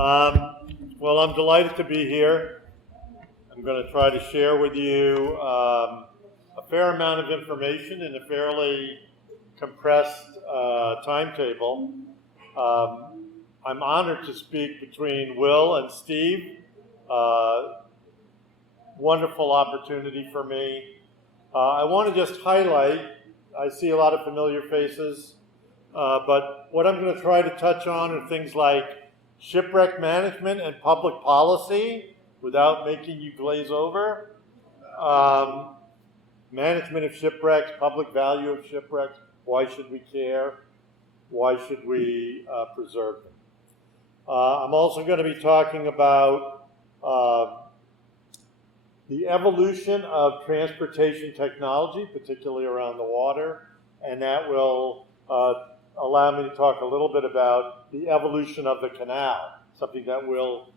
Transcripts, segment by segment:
Well, I'm delighted to be here. I'm going to try to share with you a fair amount of information in a fairly compressed timetable. I'm honored to speak between Will and Steve. Wonderful opportunity for me. I want to just highlight, I see a lot of familiar faces, but what I'm going to try to touch on are things like shipwreck management and public policy without making you glaze over. Management of shipwrecks, public value of shipwrecks, why should we care? Why should we preserve them? I'm also going to be talking about the evolution of transportation technology, particularly around the water, and that will allow me to talk a little bit about the evolution of the canal, something that Will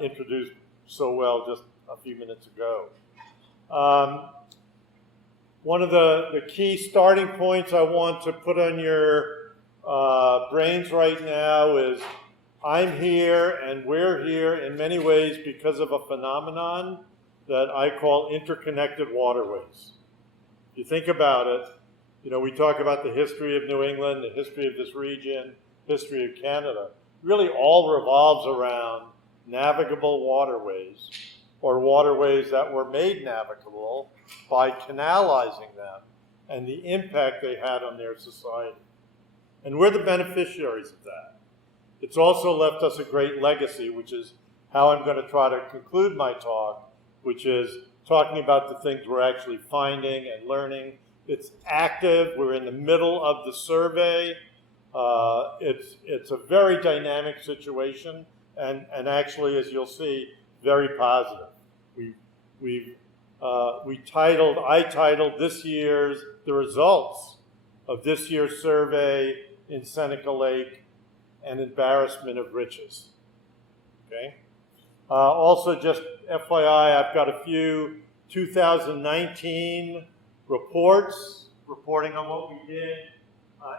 introduced so well just a few minutes ago. One of the key starting points I want to put on your brains right now is I'm here and we're here in many ways because of a phenomenon that I call interconnected waterways. If you think about it, you know, we talk about the history of New England, the history of this region, history of Canada. Really all revolves around navigable waterways, or waterways that were made navigable by canalizing them and the impact they had on their society. And we're the beneficiaries of that. It's also left us a great legacy, which is how I'm going to try to conclude my talk, which is talking about the things we're actually finding and learning. It's active. We're in the middle of the survey. It's a very dynamic situation, and actually, as you'll see, very positive. I titled this year's, the results of this year's survey in Seneca Lake, an embarrassment of riches. Okay. Also, just FYI, I've got a few 2019 reports reporting on what we did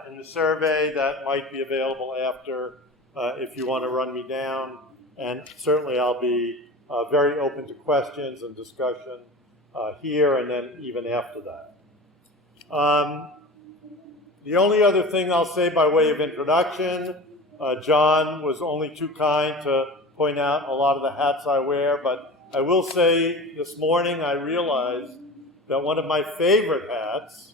in the survey that might be available after if you want to run me down. And certainly I'll be very open to questions and discussion here and then even after that. The only other thing I'll say by way of introduction, John was only too kind to point out a lot of the hats I wear, but I will say this morning I realized that one of my favorite hats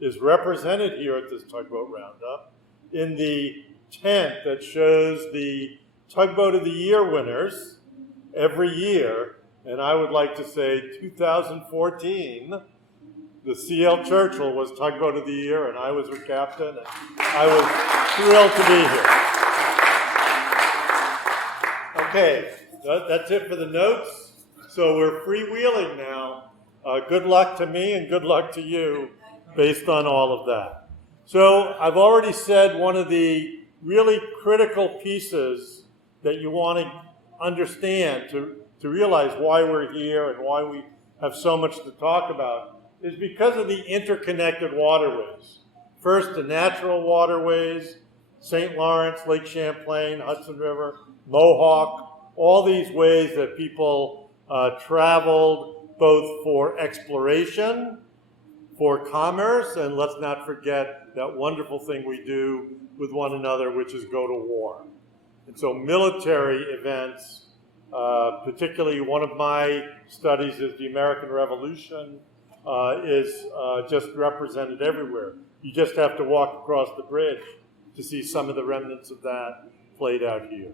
is represented here at this Tugboat Roundup in the tent that shows the Tugboat of the Year winners every year. And I would like to say 2014, the C.L. Churchill was Tugboat of the Year, and I was her captain, and I was thrilled to be here. Okay, that's it for the notes. So we're freewheeling now. Good luck to me and good luck to you based on all of that. So I've already said one of the really critical pieces that you want to understand to realize why we're here and why we have so much to talk about is because of the interconnected waterways. First, the natural waterways, St. Lawrence, Lake Champlain, Hudson River, Mohawk, all these ways that people traveled both for exploration, for commerce, and let's not forget that wonderful thing we do with one another, which is go to war. And so military events, particularly one of my studies is the American Revolution, is just represented everywhere. You just have to walk across the bridge to see some of the remnants of that played out here.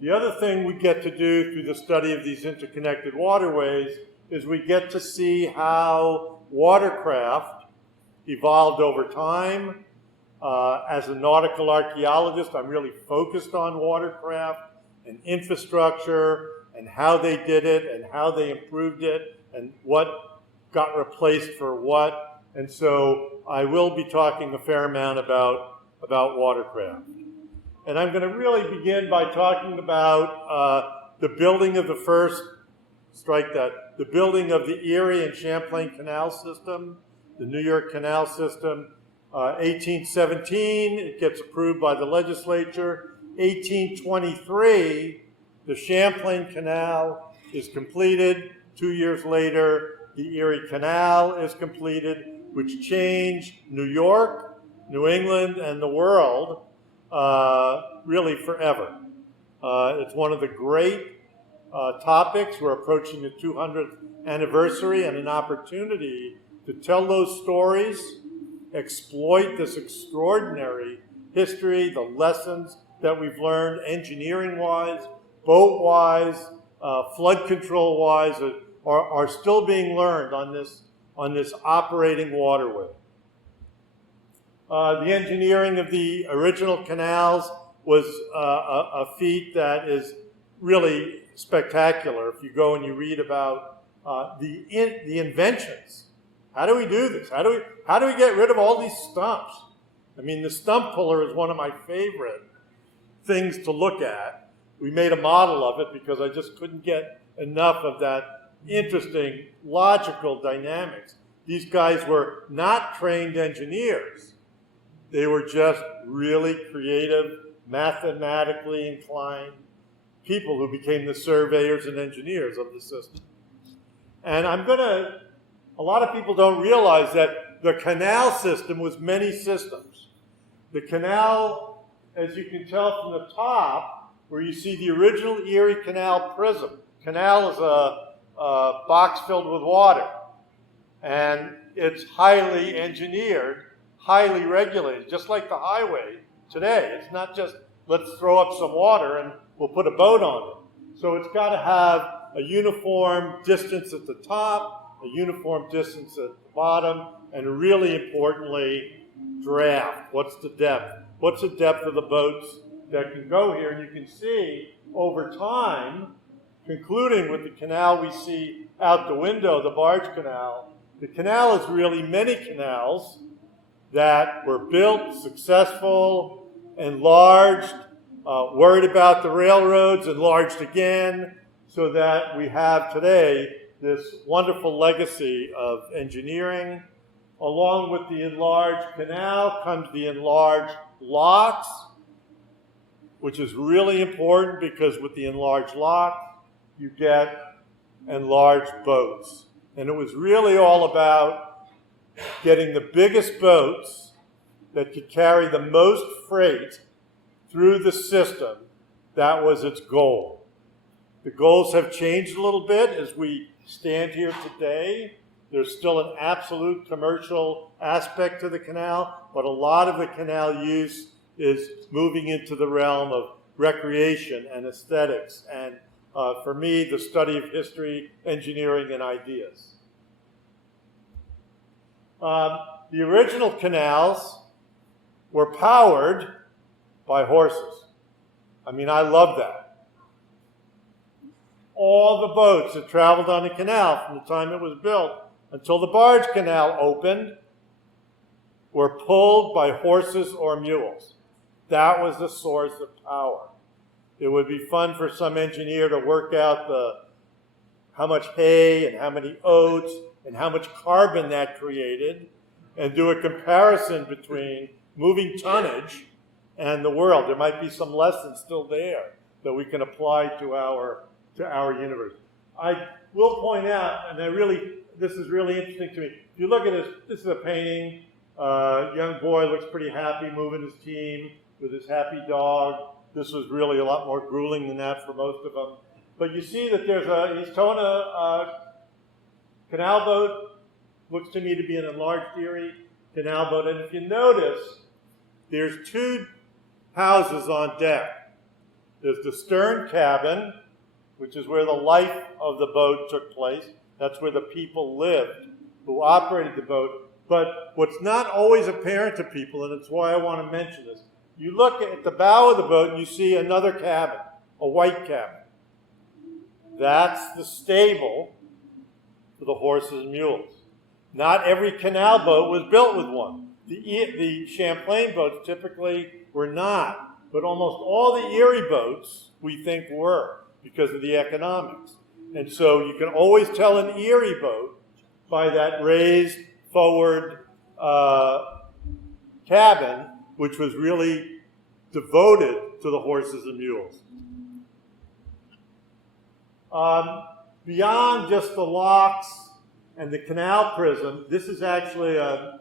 The other thing we get to do through the study of these interconnected waterways is we get to see how watercraft evolved over time. As a nautical archaeologist, I'm really focused on watercraft and infrastructure and how they did it and how they improved it and what got replaced for what. And so I will be talking a fair amount about watercraft. And I'm going to really begin by talking about the building of the first, the building of the Erie and Champlain Canal System, the New York Canal System. 1817, it gets approved by the legislature. 1823, the Champlain Canal is completed. 2 years later, the Erie Canal is completed, which changed New York, New England, and the world really forever. It's one of the great topics. We're approaching the 200th anniversary and an opportunity to tell those stories, exploit this extraordinary history, the lessons that we've learned engineering-wise, boat-wise, flood control-wise, are still being learned on this operating waterway. The engineering of the original canals was a feat that is really spectacular. If you go and you read about the inventions, how do we do this? How do we get rid of all these stumps? I mean, the stump puller is one of my favorite things to look at. We made a model of it because I just couldn't get enough of that interesting logical dynamics. These guys were not trained engineers. They were just really creative, mathematically inclined people who became the surveyors and engineers of the system. And a lot of people don't realize that the canal system was many systems. The canal, as you can tell from the top, where you see the original Erie Canal prism. Canal is a box filled with water. And it's highly engineered, highly regulated, just like the highway today. It's not just, let's throw up some water and we'll put a boat on it. So it's got to have a uniform distance at the top, a uniform distance at the bottom, and really importantly, draft. What's the depth? What's the depth of the boats that can go here? And you can see over time, concluding with the canal we see out the window, the barge canal, the canal is really many canals that were built, successful, enlarged, worried about the railroads, enlarged again, so that we have today this wonderful legacy of engineering. Along with the enlarged canal comes the enlarged locks, which is really important because with the enlarged lock, you get enlarged boats. And it was really all about getting the biggest boats that could carry the most freight through the system. That was its goal. The goals have changed a little bit as we stand here today. There's still an absolute commercial aspect to the canal, but a lot of the canal use is moving into the realm of recreation and aesthetics, and for me, the study of history, engineering, and ideas. The original canals were powered by horses. I mean, I love that. All the boats that traveled on the canal from the time it was built until the barge canal opened were pulled by horses or mules. That was the source of power. It would be fun for some engineer to work out how much hay and how many oats and how much carbon that created and do a comparison between moving tonnage and the world. There might be some lessons still there that we can apply to our universe. I will point out, and this is really interesting to me. If you look at this is a painting. Young boy looks pretty happy moving his team with his happy dog. This was really a lot more grueling than that for most of them. But you see that he's towing a canal boat. Looks to me to be an enlarged Erie canal boat. And if you notice, there's two houses on deck. There's the stern cabin, which is where the life of the boat took place. That's where the people lived who operated the boat. But what's not always apparent to people, and it's why I want to mention this, you look at the bow of the boat and you see another cabin, a white cabin. That's the stable for the horses and mules. Not every canal boat was built with one. The Champlain boats typically were not, but almost all the Erie boats we think were because of the economics. And so you can always tell an Erie boat by that raised forward cabin, which was really devoted to the horses and mules. Beyond just the locks and the canal prism, this is actually a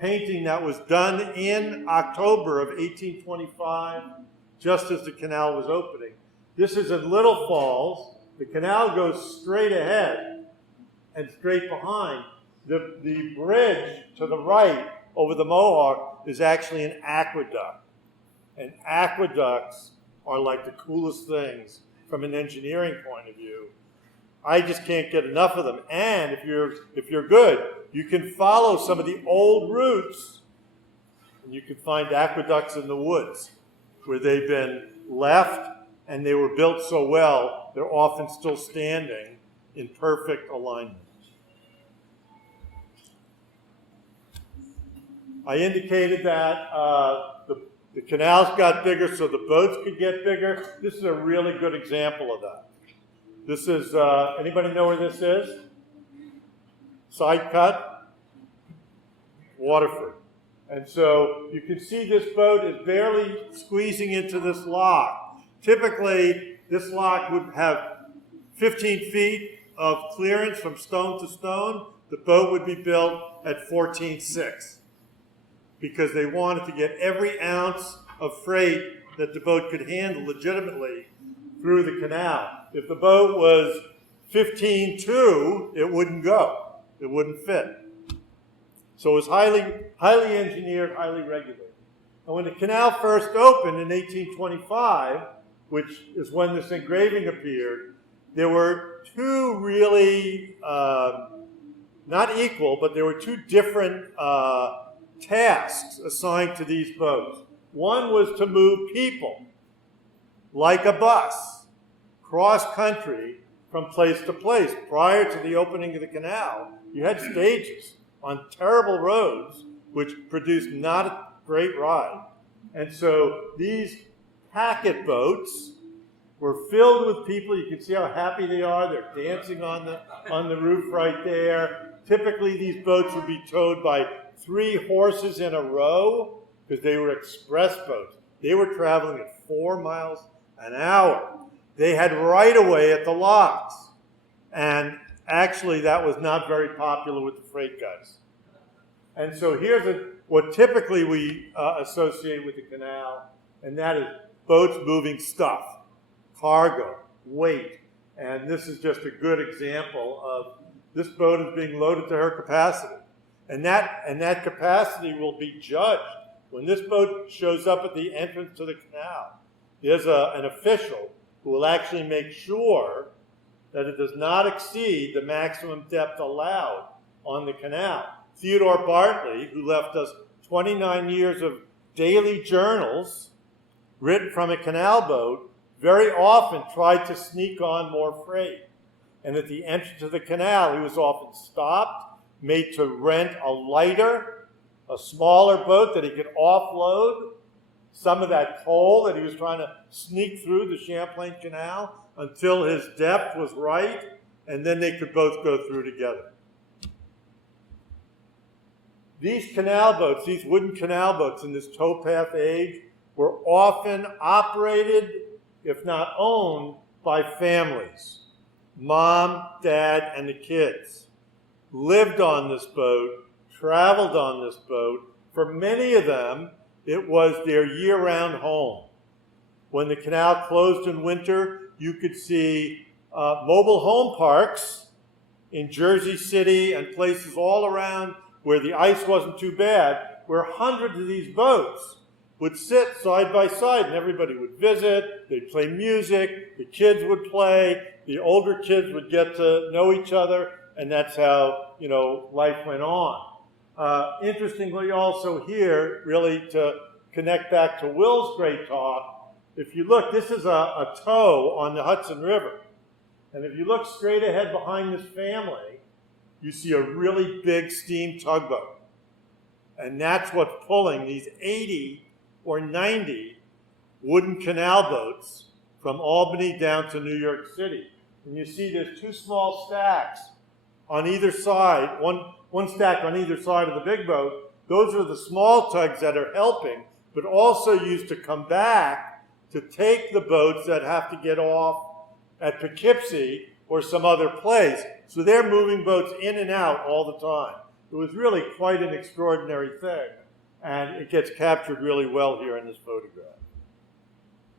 painting that was done in October of 1825, just as the canal was opening. This is in Little Falls. The canal goes straight ahead and straight behind. The bridge to the right over the Mohawk is actually an aqueduct. And aqueducts are like the coolest things from an engineering point of view. I just can't get enough of them. And if you're good, you can follow some of the old routes, and you can find aqueducts in the woods where they've been left, and they were built so well, they're often still standing in perfect alignment. I indicated that the canals got bigger so the boats could get bigger. This is a really good example of that. This is, anybody know where this is? Side cut? Waterford. And so you can see this boat is barely squeezing into this lock. Typically, this lock would have 15 feet of clearance from stone to stone. The boat would be built at 14.6 because they wanted to get every ounce of freight that the boat could handle legitimately through the canal. If the boat was 15.2, it wouldn't go. It wouldn't fit. So it was highly engineered, highly regulated. And when the canal first opened in 1825, which is when this engraving appeared, there were two really, not equal, but there were two different tasks assigned to these boats. One was to move people, like a bus, cross-country from place to place. Prior to the opening of the canal, you had stages on terrible roads, which produced not a great ride. And so these packet boats were filled with people. You can see how happy they are. They're dancing on the roof right there. Typically, these boats would be towed by 3 horses in a row because they were express boats. They were traveling at 4 miles an hour. They had right-of-way at the locks. And actually, that was not very popular with the freight guys. And so here's what typically we associate with the canal, and that is boats moving stuff, cargo, weight. And this is just a good example of this boat is being loaded to her capacity. And that capacity will be judged. When this boat shows up at the entrance to the canal, there's an official who will actually make sure that it does not exceed the maximum depth allowed on the canal. Theodore Bartley, who left us 29 years of daily journals written from a canal boat, very often tried to sneak on more freight. And at the entrance of the canal, he was often stopped, made to rent a lighter, a smaller boat that he could offload some of that coal that he was trying to sneak through the Champlain Canal until his depth was right, and then they could both go through together. These canal boats, these wooden canal boats in this towpath age, were often operated, if not owned, by families. Mom, dad, and the kids lived on this boat, traveled on this boat. For many of them, it was their year-round home. When the canal closed in winter, you could see mobile home parks in Jersey City and places all around where the ice wasn't too bad, where hundreds of these boats would sit side by side, and everybody would visit, they'd play music, the kids would play, the older kids would get to know each other, and that's how, life went on. Interestingly also here, really to connect back to Will's great talk, if you look, this is a tow on the Hudson River. And if you look straight ahead behind this family, you see a really big steam tugboat. And that's what's pulling these 80 or 90 wooden canal boats from Albany down to New York City. And you see there's 2 small stacks on either side, one stack on either side of the big boat. Those are the small tugs that are helping, but also used to come back to take the boats that have to get off at Poughkeepsie or some other place. So they're moving boats in and out all the time. It was really quite an extraordinary thing, and it gets captured really well here in this photograph.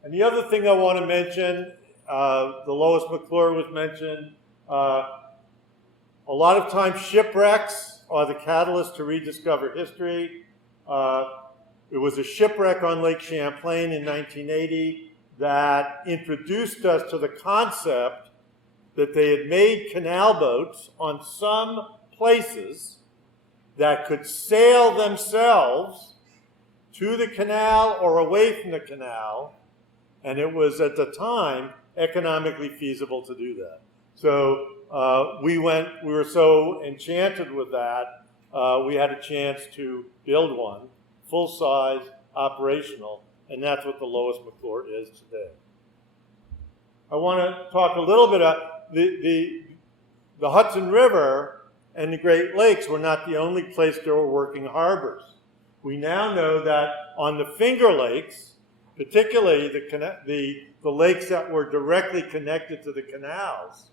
And the other thing I want to mention, the Lois McClure was mentioned. A lot of times shipwrecks are the catalyst to rediscover history. It was a shipwreck on Lake Champlain in 1980 that introduced us to the concept that they had made canal boats on some places that could sail themselves to the canal or away from the canal, and it was at the time economically feasible to do that. So we were so enchanted with that, we had a chance to build one, full-size, operational, and that's what the Lois McClure is today. I want to talk a little bit about the Hudson River and the Great Lakes were not the only place there were working harbors. We now know that on the Finger Lakes, particularly the lakes that were directly connected to the canals,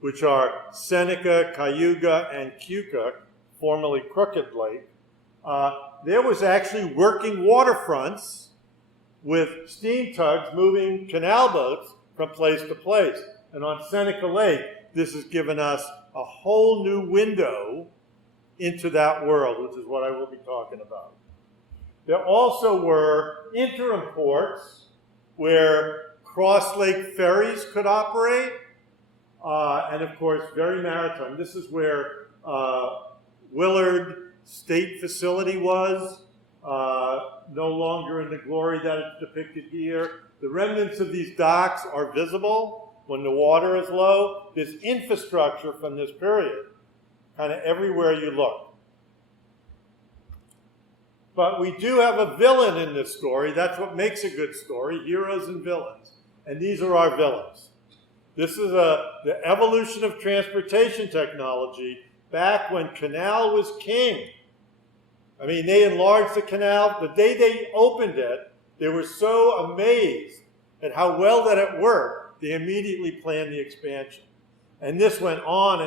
which are Seneca, Cayuga, and Keokuk, formerly Crooked Lake, there was actually working waterfronts with steam tugs moving canal boats from place to place. And on Seneca Lake, this has given us a whole new window into that world, which is what I will be talking about. There also were interim ports where cross-lake ferries could operate, and of course, very maritime. This is where Willard State Facility was, no longer in the glory that it's depicted here. The remnants of these docks are visible when the water is low. There's infrastructure from this period, kind of everywhere you look. But we do have a villain in this story. That's what makes a good story, heroes and villains. And these are our villains. This is the evolution of transportation technology back when canal was king. I mean, they enlarged the canal. The day they opened it, they were so amazed at how well that it worked, they immediately planned the expansion. And this went on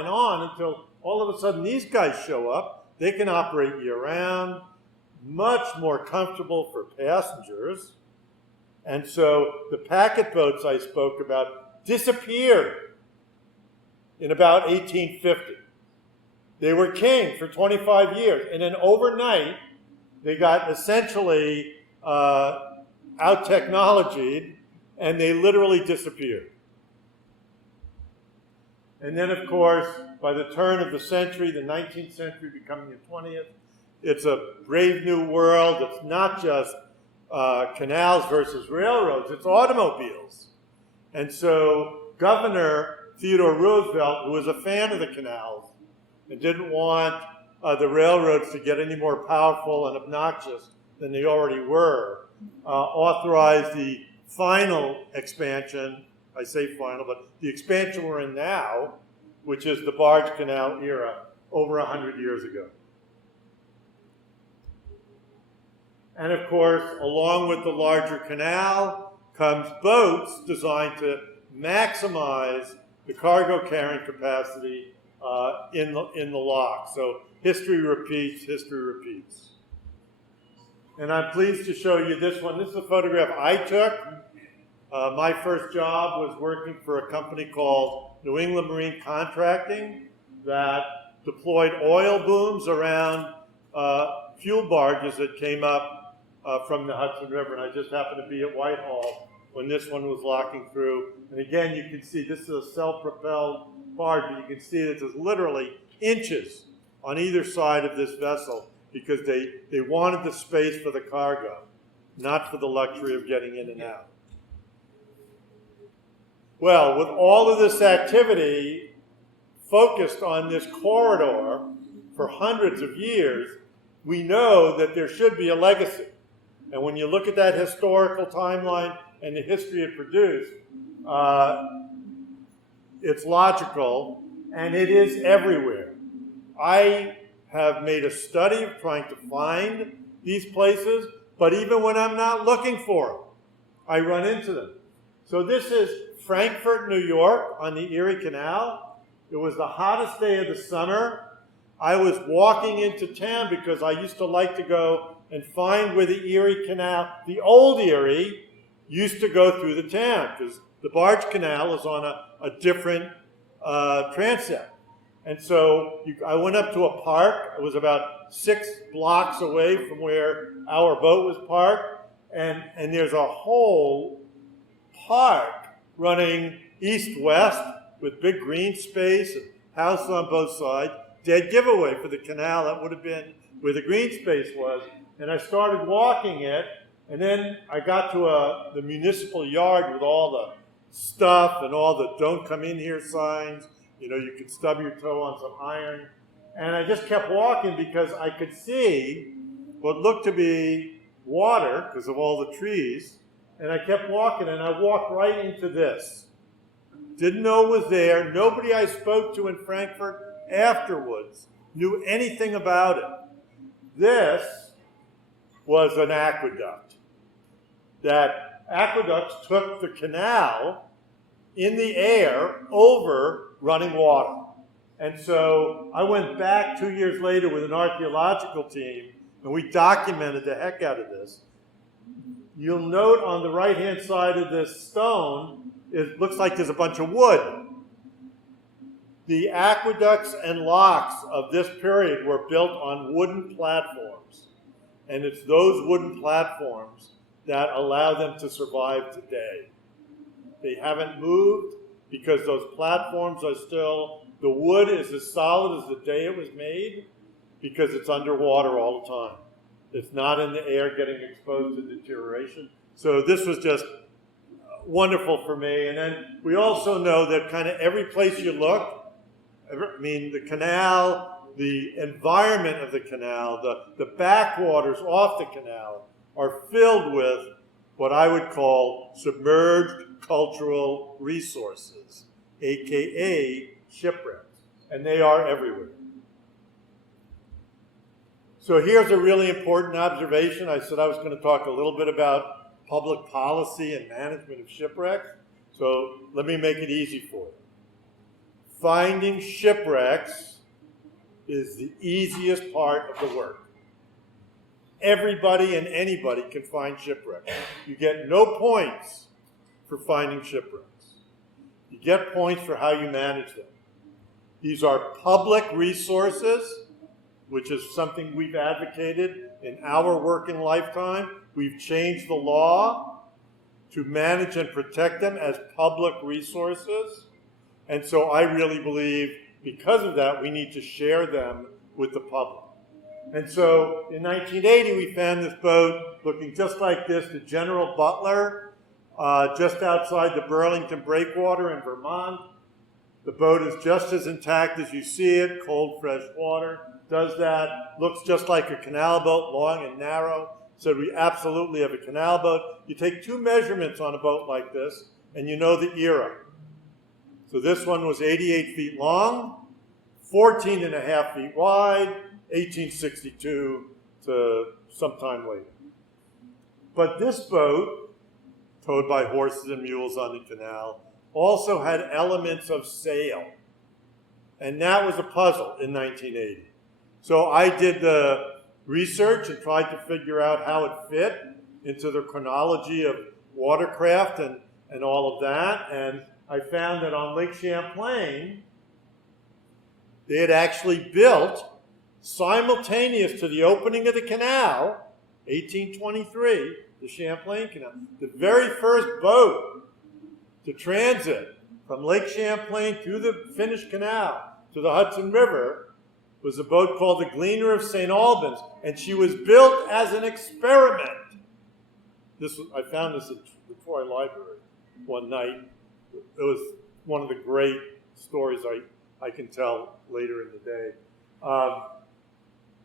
until all of a sudden these guys show up. They can operate year-round, much more comfortable for passengers. And so the packet boats I spoke about disappeared in about 1850. They were king for 25 years, and then overnight, they got essentially out-technologied, and they literally disappeared. And then, of course, by the turn of the century, the 19th century becoming the 20th, it's a brave new world. It's not just canals versus railroads, it's automobiles. And so Governor Theodore Roosevelt, who was a fan of the canals and didn't want the railroads to get any more powerful and obnoxious than they already were, authorized the final expansion. I say final, but the expansion we're in now, which is the barge canal era, over 100 years ago. And of course, along with the larger canal comes boats designed to maximize the cargo carrying capacity in the lock. So history repeats, history repeats. And I'm pleased to show you this one. This is a photograph I took. My first job was working for a company called New England Marine Contracting that deployed oil booms around fuel barges that came up from the Hudson River. And I just happened to be at Whitehall when this one was locking through. And again, you can see this is a self-propelled barge, but you can see that there's literally inches on either side of this vessel because they wanted the space for the cargo, not for the luxury of getting in and out. Well, with all of this activity focused on this corridor for hundreds of years, we know that there should be a legacy. And when you look at that historical timeline and the history it produced, it's logical, and it is everywhere. I have made a study of trying to find these places, but even when I'm not looking for them, I run into them. So this is Frankfort, New York, on the Erie Canal. It was the hottest day of the summer. I was walking into town because I used to like to go and find where the Erie Canal, the old Erie, used to go through the town, because the barge canal is on a different transect. And so I went up to a park. It was about 6 blocks away from where our boat was parked. And there's a whole park running east-west with big green space and houses on both sides. Dead giveaway for the canal. That would have been where the green space was. And I started walking it. And then I got to the municipal yard with all the stuff and all the "don't come in here" signs. You know, you could stub your toe on some iron. And I just kept walking because I could see what looked to be water because of all the trees. And I kept walking, and I walked right into this. Didn't know it was there. Nobody I spoke to in Frankfurt afterwards knew anything about it. This was an aqueduct. That aqueducts took the canal in the air over running water. And so I went back 2 years later with an archaeological team, and we documented the heck out of this. You'll note on the right-hand side of this stone, it looks like there's a bunch of wood. The aqueducts and locks of this period were built on wooden platforms. And it's those wooden platforms that allow them to survive today. They haven't moved because those platforms are still, the wood is as solid as the day it was made because it's underwater all the time. It's not in the air getting exposed to deterioration. So this was just wonderful for me. And then we also know that kind of every place you look, I mean, the canal, the environment of the canal, the backwaters off the canal are filled with what I would call submerged cultural resources, aka shipwrecks. And they are everywhere. So here's a really important observation. I said I was going to talk a little bit about public policy and management of shipwrecks. So let me make it easy for you. Finding shipwrecks is the easiest part of the work. Everybody and anybody can find shipwrecks. You get no points for finding shipwrecks. You get points for how you manage them. These are public resources, which is something we've advocated in our working lifetime. We've changed the law to manage and protect them as public resources. And so I really believe, because of that, we need to share them with the public. And so in 1980, we found this boat looking just like this, the General Butler, just outside the Burlington Breakwater in Vermont. The boat is just as intact as you see it, cold, fresh water. Does that, looks just like a canal boat, long and narrow. So we absolutely have a canal boat. You take 2 measurements on a boat like this, and you know the era. So this one was 88 feet long, 14 and a half feet wide, 1862 to sometime later. But this boat, towed by horses and mules on the canal, also had elements of sail. And that was a puzzle in 1980. So I did the research and tried to figure out how it fit into the chronology of watercraft and all of that. And I found that on Lake Champlain, they had actually built, simultaneous to the opening of the canal, 1823, the Champlain Canal, the very first boat to transit from Lake Champlain through the Finnish Canal to the Hudson River was a boat called the Gleaner of St. Albans, and she was built as an experiment. I found this at the Troy Library one night. It was one of the great stories I can tell later in the day.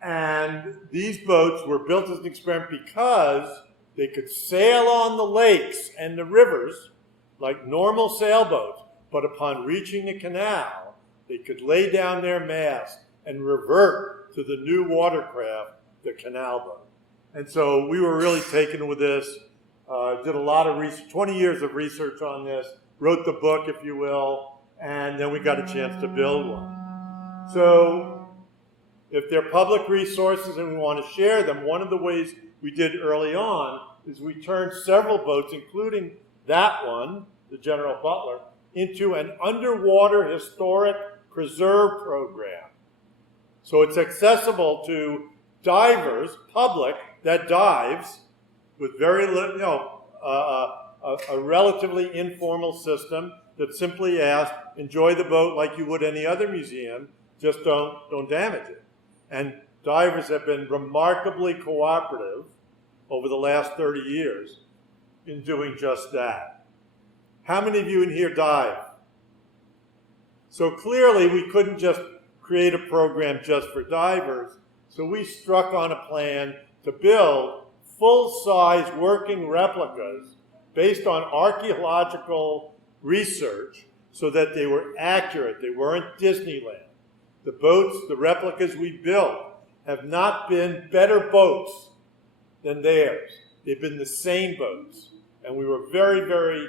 And these boats were built as an experiment because they could sail on the lakes and the rivers like normal sailboats, but upon reaching the canal, they could lay down their mast and revert to the new watercraft, the canal boat. And so we were really taken with this, did a lot of research, 20 years of research on this, wrote the book, if you will, and then we got a chance to build one. So if they're public resources and we want to share them, one of the ways we did early on is we turned several boats, including that one, the General Butler, into an underwater historic preserve program. So it's accessible to divers, public, that dives with very little, a relatively informal system that simply asks, enjoy the boat like you would any other museum, just don't damage it. And divers have been remarkably cooperative over the last 30 years in doing just that. How many of you in here dive? So clearly we couldn't just create a program just for divers, so we struck on a plan to build full-size working replicas based on archaeological research so that they were accurate, they weren't Disneyland. The boats, the replicas we built, have not been better boats than theirs. They've been the same boats. And we were very, very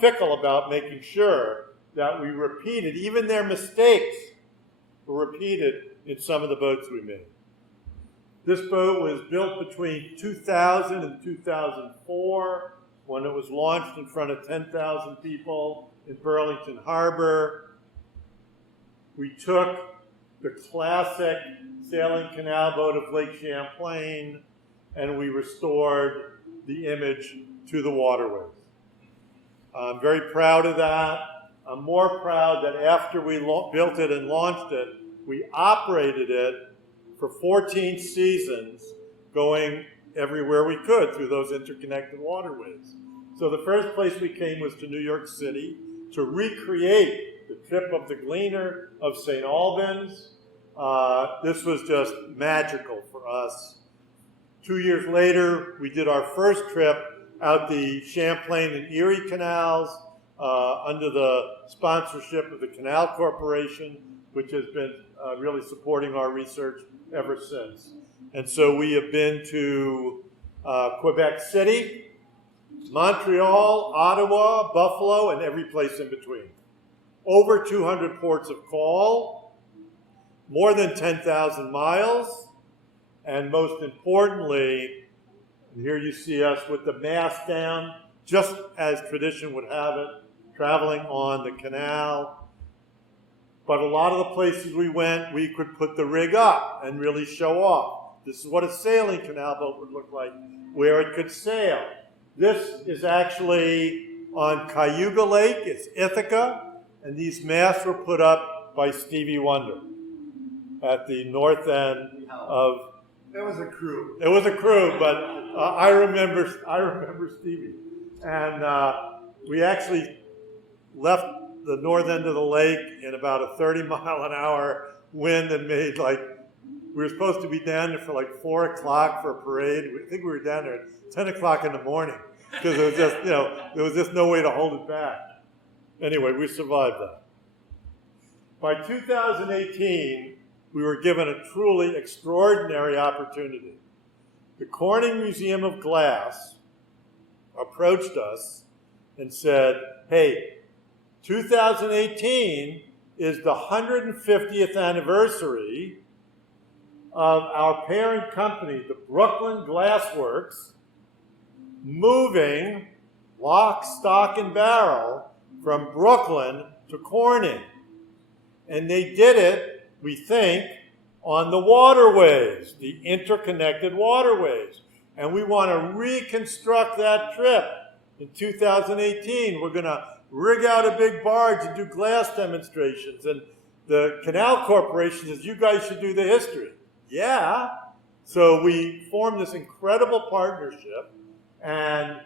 fickle about making sure that we repeated, even their mistakes were repeated in some of the boats we made. This boat was built between 2000 and 2004 when it was launched in front of 10,000 people in Burlington Harbor. We took the classic sailing canal boat of Lake Champlain and we restored the image to the waterways. I'm very proud of that. I'm more proud that after we built it and launched it, we operated it for 14 seasons, going everywhere we could through those interconnected waterways. So the first place we came was to New York City to recreate the trip of the Gleaner of St. Albans. This was just magical for us. 2 years later, we did our first trip out the Champlain and Erie canals under the sponsorship of the Canal Corporation, which has been really supporting our research ever since. And so we have been to Quebec City, Montreal, Ottawa, Buffalo, and every place in between. Over 200 ports of call, more than 10,000 miles, and most importantly, and here you see us with the mast down, just as tradition would have it, traveling on the canal. But a lot of the places we went, we could put the rig up and really show off. This is what a sailing canal boat would look like, where it could sail. This is actually on Cayuga Lake, it's Ithaca, and these masts were put up by Stevie Wonder at the north end of... It was a crew. It was a crew, but I remember Stevie. And we actually left the north end of the lake in about a 30-mile-an-hour wind and made we were supposed to be down there for 4 o'clock for a parade. I think we were down there at 10 o'clock in the morning because it was just, there was just no way to hold it back. Anyway, we survived that. By 2018, we were given a truly extraordinary opportunity. The Corning Museum of Glass approached us and said, hey, 2018 is the 150th anniversary of our parent company, the Brooklyn Glass Works, moving lock, stock, and barrel from Brooklyn to Corning. And they did it, we think, on the waterways, the interconnected waterways. And we want to reconstruct that trip in 2018. We're going to rig out a big barge and do glass demonstrations. And the Canal Corporation says, you guys should do the history. Yeah. So we formed this incredible partnership and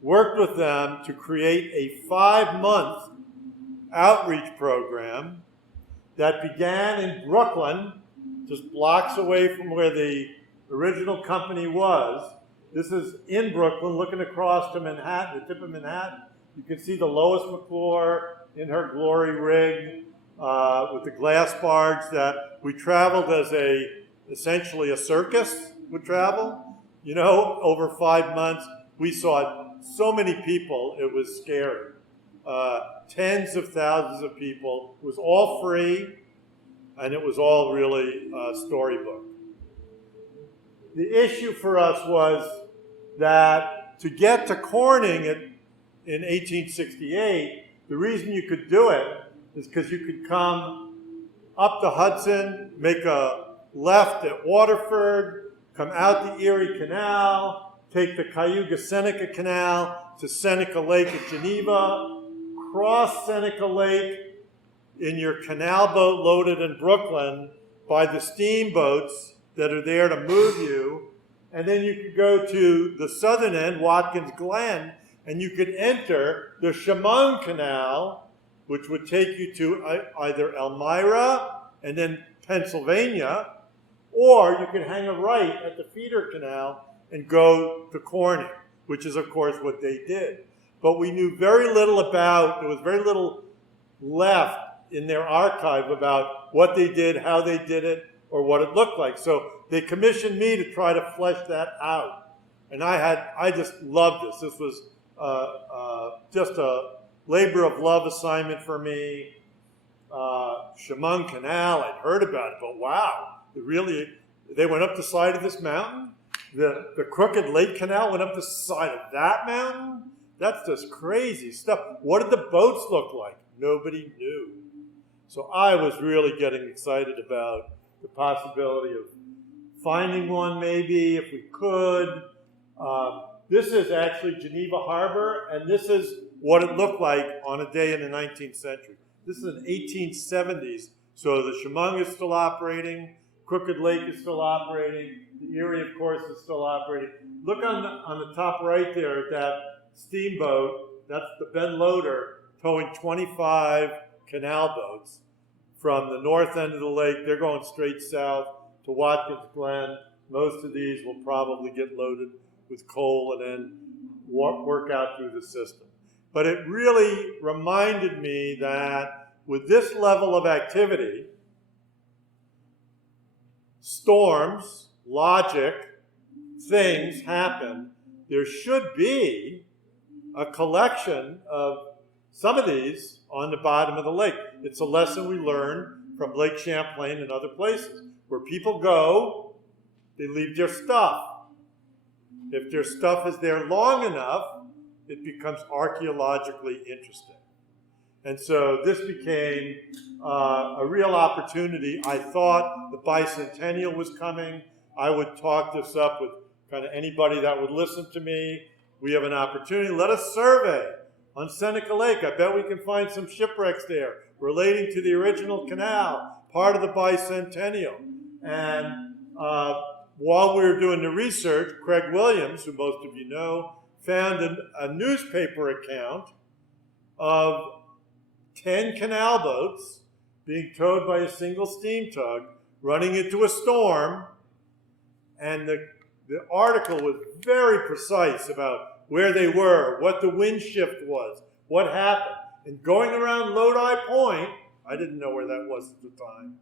worked with them to create a 5-month outreach program that began in Brooklyn, just blocks away from where the original company was. This is in Brooklyn, looking across to Manhattan, the tip of Manhattan. You can see the Lois McClure in her glory rig with the glass barge that we traveled as essentially a circus would travel. You know, over 5 months, we saw so many people, it was scary. Tens of thousands of people. It was all free, and it was all really storybook. The issue for us was that to get to Corning in 1868, the reason you could do it is because you could come up the Hudson, make a left at Waterford, come out the Erie Canal, take the Cayuga-Seneca Canal to Seneca Lake at Geneva, cross Seneca Lake in your canal boat loaded in Brooklyn by the steamboats that are there to move you, and then you could go to the southern end, Watkins Glen, and you could enter the Chemung Canal, which would take you to either Elmira and then Pennsylvania, or you could hang a right at the feeder canal and go to Corning, which is, of course, what they did. But we knew very little about, there was very little left in their archive about what they did, how they did it, or what it looked like. So they commissioned me to try to flesh that out. And I just loved this. This was just a labor of love assignment for me. Chemung Canal, I'd heard about it, but wow, they went up the side of this mountain. The Crooked Lake Canal went up the side of that mountain. That's just crazy stuff. What did the boats look like? Nobody knew. So I was really getting excited about the possibility of finding one maybe, if we could. This is actually Geneva Harbor, and this is what it looked like on a day in the 19th century. This is in the 1870s, so the Chemung is still operating, Crooked Lake is still operating, the Erie, of course, is still operating. Look on the top right there at that steamboat, that's the Ben Loader towing 25 canal boats from the north end of the lake. They're going straight south to Watkins Glen. Most of these will probably get loaded with coal and then work out through the system. But it really reminded me that with this level of activity, storms, logic, things happen. There should be a collection of some of these on the bottom of the lake. It's a lesson we learned from Lake Champlain and other places. Where people go, they leave their stuff. If their stuff is there long enough, it becomes archaeologically interesting. And so this became a real opportunity. I thought the bicentennial was coming. I would talk this up with kind of anybody that would listen to me. We have an opportunity. Let us survey on Seneca Lake. I bet we can find some shipwrecks there relating to the original canal, part of the bicentennial. And while we were doing the research, Craig Williams, who most of you know, found a newspaper account of 10 canal boats being towed by a single steam tug, running into a storm, and the article was very precise about where they were, what the wind shift was, what happened. And going around Lodi Point, I didn't know where that was at the time,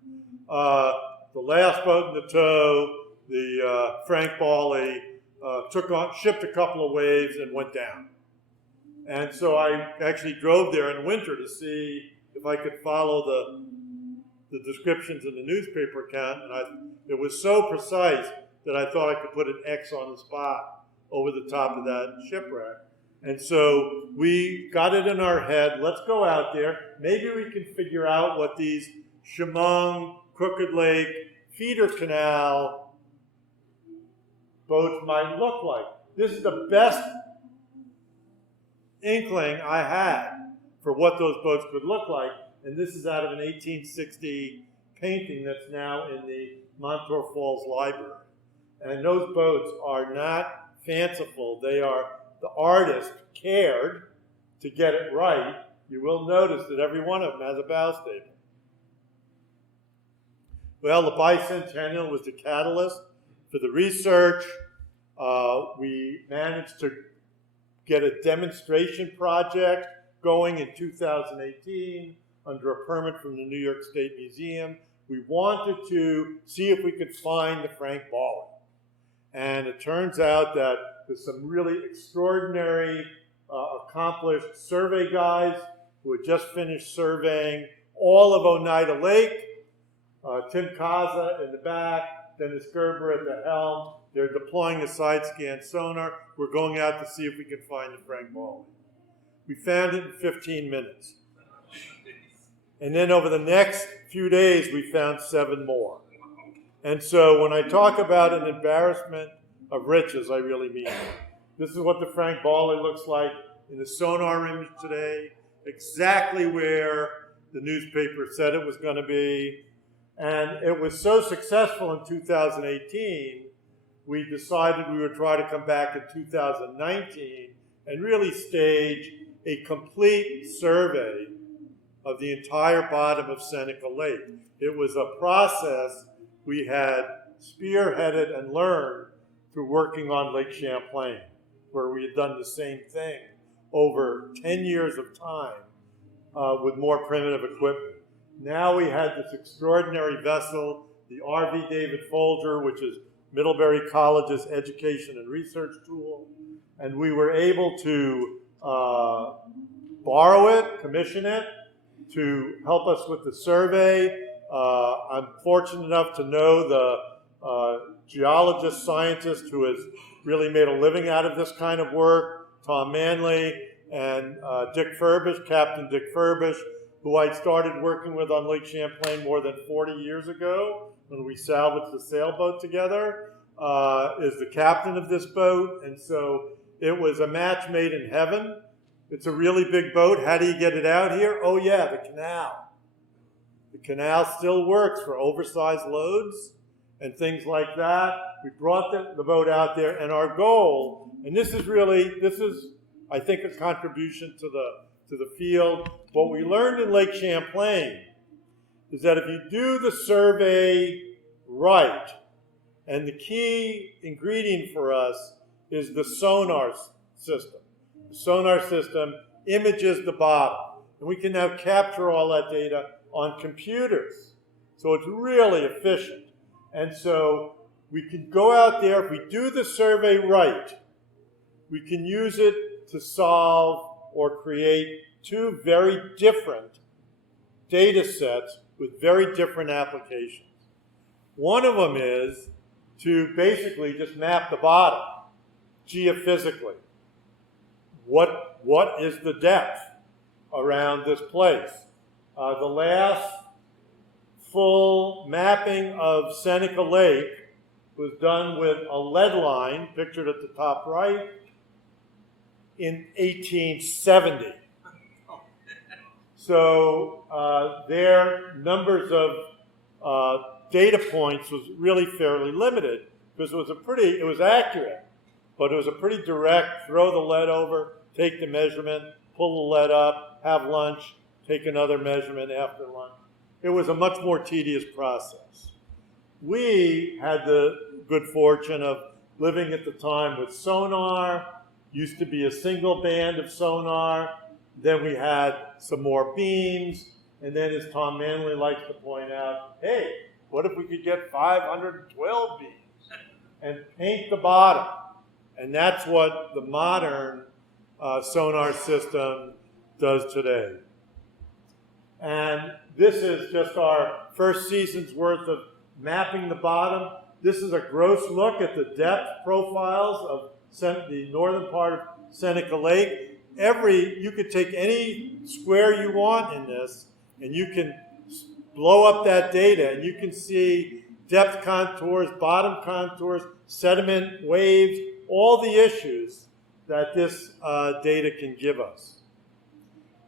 the last boat in the tow, the Frank Bawley, shipped a couple of waves and went down. And so I actually drove there in winter to see if I could follow the descriptions in the newspaper account, and it was so precise that I thought I could put an X on the spot over the top of that shipwreck. And so we got it in our head, let's go out there. Maybe we can figure out what these Chemung, Crooked Lake, feeder canal boats might look like. This is the best inkling I had for what those boats could look like. And this is out of an 1860 painting that's now in the Montour Falls Library. And those boats are not fanciful. The artist cared to get it right. You will notice that every one of them has a bow staple. Well, the bicentennial was the catalyst for the research. We managed to get a demonstration project going in 2018 under a permit from the New York State Museum. We wanted to see if we could find the Frank Bawley. And it turns out that there's some really extraordinary, accomplished survey guys who had just finished surveying all of Oneida Lake. Tim Kaza in the back, Dennis Gerber at the helm. They're deploying a side scan sonar. We're going out to see if we can find the Frank Bali. We found it in 15 minutes. And then over the next few days, we found 7 more. And so when I talk about an embarrassment of riches, I really mean it. This is what the Frank Bali looks like in the sonar image today, exactly where the newspaper said it was going to be. And it was so successful in 2018, we decided we would try to come back in 2019 and really stage a complete survey of the entire bottom of Seneca Lake. It was a process we had spearheaded and learned through working on Lake Champlain, where we had done the same thing over 10 years of time with more primitive equipment. Now we had this extraordinary vessel, the RV David Folger, which is Middlebury College's education and research tool, and we were able to borrow it, commission it, to help us with the survey. I'm fortunate enough to know the geologist, scientist who has really made a living out of this kind of work, Tom Manley, and Dick Furbish, Captain Dick Furbish, who I started working with on Lake Champlain more than 40 years ago when we salvaged the sailboat together, is the captain of this boat. And so it was a match made in heaven. It's a really big boat. How do you get it out here? Oh yeah, the canal. The canal still works for oversized loads and things like that. We brought the boat out there, and our goal, and this is I think, a contribution to the field. What we learned in Lake Champlain is that if you do the survey right, and the key ingredient for us is the sonar system. The sonar system images the bottom, and we can now capture all that data on computers. So it's really efficient. And so we can go out there, if we do the survey right, we can use it to solve or create 2 very different data sets with very different applications. One of them is to basically just map the bottom geophysically. What is the depth around this place? The last full mapping of Seneca Lake was done with a lead line, pictured at the top right, in 1870. So their numbers of data points was really fairly limited because it was accurate, but it was a pretty direct, throw the lead over, take the measurement, pull the lead up, have lunch, take another measurement after lunch. It was a much more tedious process. We had the good fortune of living at the time with sonar, used to be a single band of sonar, then we had some more beams, and then as Tom Manley likes to point out, hey, what if we could get 512 beams and paint the bottom? And that's what the modern sonar system does today. And this is just our first season's worth of mapping the bottom. This is a gross look at the depth profiles of the northern part of Seneca Lake. You could take any square you want in this, and you can blow up that data, and you can see depth contours, bottom contours, sediment, waves, all the issues that this data can give us.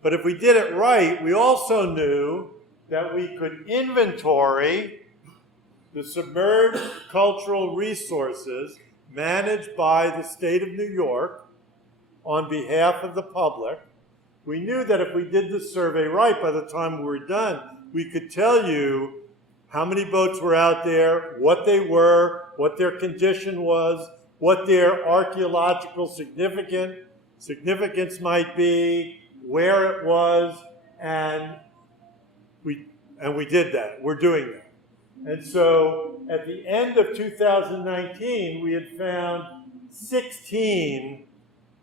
But if we did it right, we also knew that we could inventory the submerged cultural resources managed by the state of New York on behalf of the public. We knew that if we did the survey right, by the time we were done, we could tell you how many boats were out there, what they were, what their condition was, what their archaeological significance might be, where it was, and we did that. We're doing that. And so at the end of 2019, we had found 16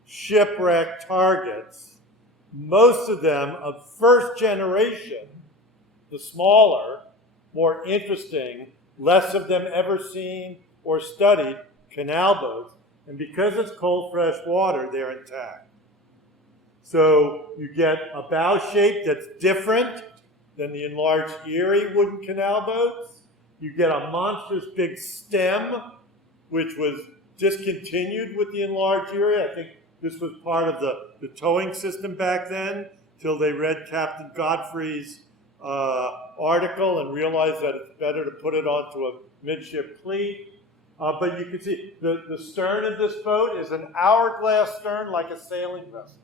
shipwreck targets, most of them of first generation, the smaller, more interesting, less of them ever seen or studied canal boats. And because it's cold, fresh water, they're intact. So you get a bow shape that's different than the enlarged Erie wooden canal boats. You get a monstrous big stem, which was discontinued with the enlarged Erie. I think this was part of the towing system back then, till they read Captain Godfrey's article and realized that it's better to put it onto a midship cleat. But you can see the stern of this boat is an hourglass stern like a sailing vessel.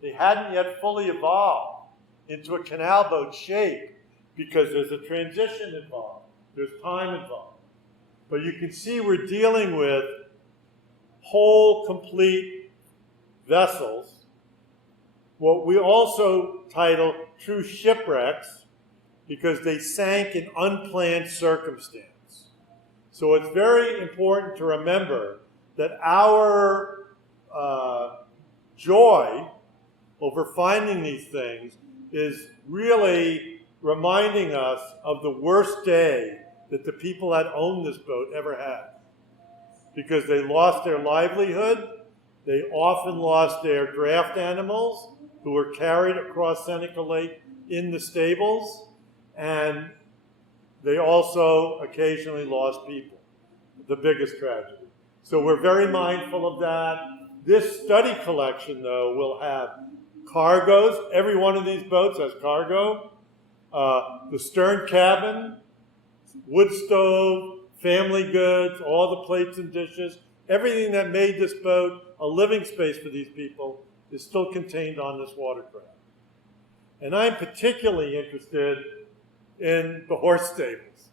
They hadn't yet fully evolved into a canal boat shape because there's a transition involved. There's time involved. But you can see we're dealing with whole, complete vessels. What we also title true shipwrecks because they sank in unplanned circumstance. So it's very important to remember that our joy over finding these things is really reminding us of the worst day that the people that owned this boat ever had. Because they lost their livelihood, they often lost their draft animals who were carried across Seneca Lake in the stables, and they also occasionally lost people, the biggest tragedy. So we're very mindful of that. This study collection, though, will have cargoes. Every one of these boats has cargo. The stern cabin, wood stove, family goods, all the plates and dishes, everything that made this boat a living space for these people is still contained on this watercraft. And I'm particularly interested in the horse stables.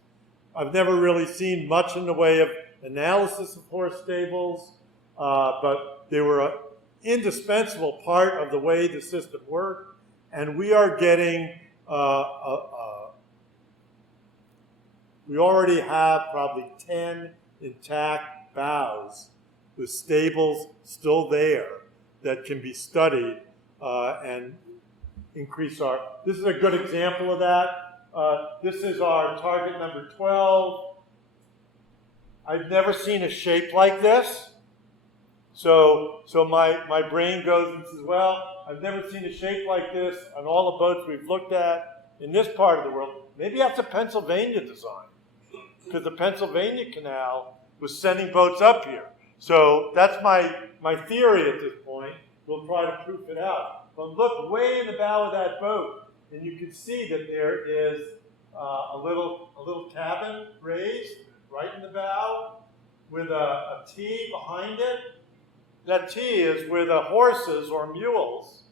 I've never really seen much in the way of analysis of horse stables, but they were an indispensable part of the way the system worked, and we are getting, we already have probably 10 intact bows with stables still there that can be studied and increase our, this is a good example of that. This is our target number 12. I've never seen a shape like this. So my brain goes and says, well, I've never seen a shape like this on all the boats we've looked at in this part of the world. Maybe that's a Pennsylvania design, because the Pennsylvania Canal was sending boats up here. So that's my theory at this point. We'll try to proof it out. But look way in the bow of that boat, and you can see that there is a little cabin raised right in the bow with a T behind it. That T is where the horses or mules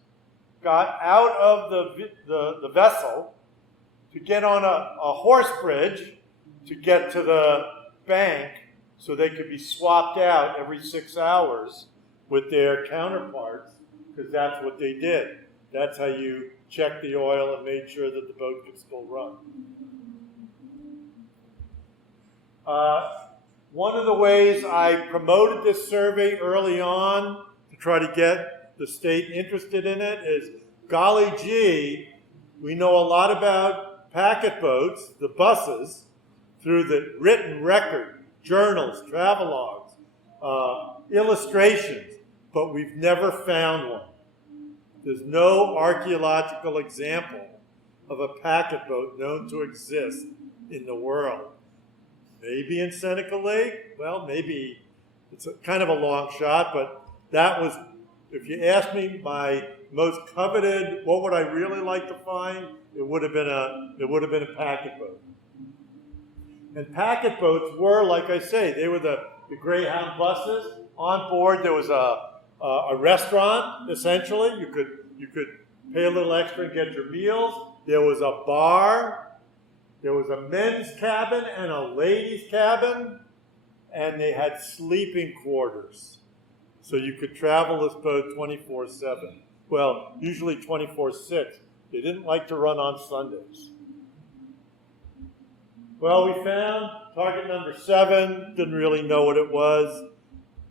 got out of the vessel to get on a horse bridge to get to the bank so they could be swapped out every 6 hours with their counterparts, because that's what they did. That's how you checked the oil and made sure that the boat could still run. One of the ways I promoted this survey early on to try to get the state interested in it is, golly gee, we know a lot about packet boats, the buses, through the written record, journals, travelogues, illustrations, but we've never found one. There's no archaeological example of a packet boat known to exist in the world. Maybe in Seneca Lake? Well, maybe it's kind of a long shot, but that was, if you ask me my most coveted, what would I really like to find? It would have been a packet boat. And packet boats were, like I say, they were the Greyhound buses. On board there was a restaurant, essentially. You could pay a little extra and get your meals. There was a bar. There was a men's cabin and a ladies' cabin, and they had sleeping quarters. So you could travel this boat 24/7. Well, usually 24/6. They didn't like to run on Sundays. Well, we found target number 7, didn't really know what it was,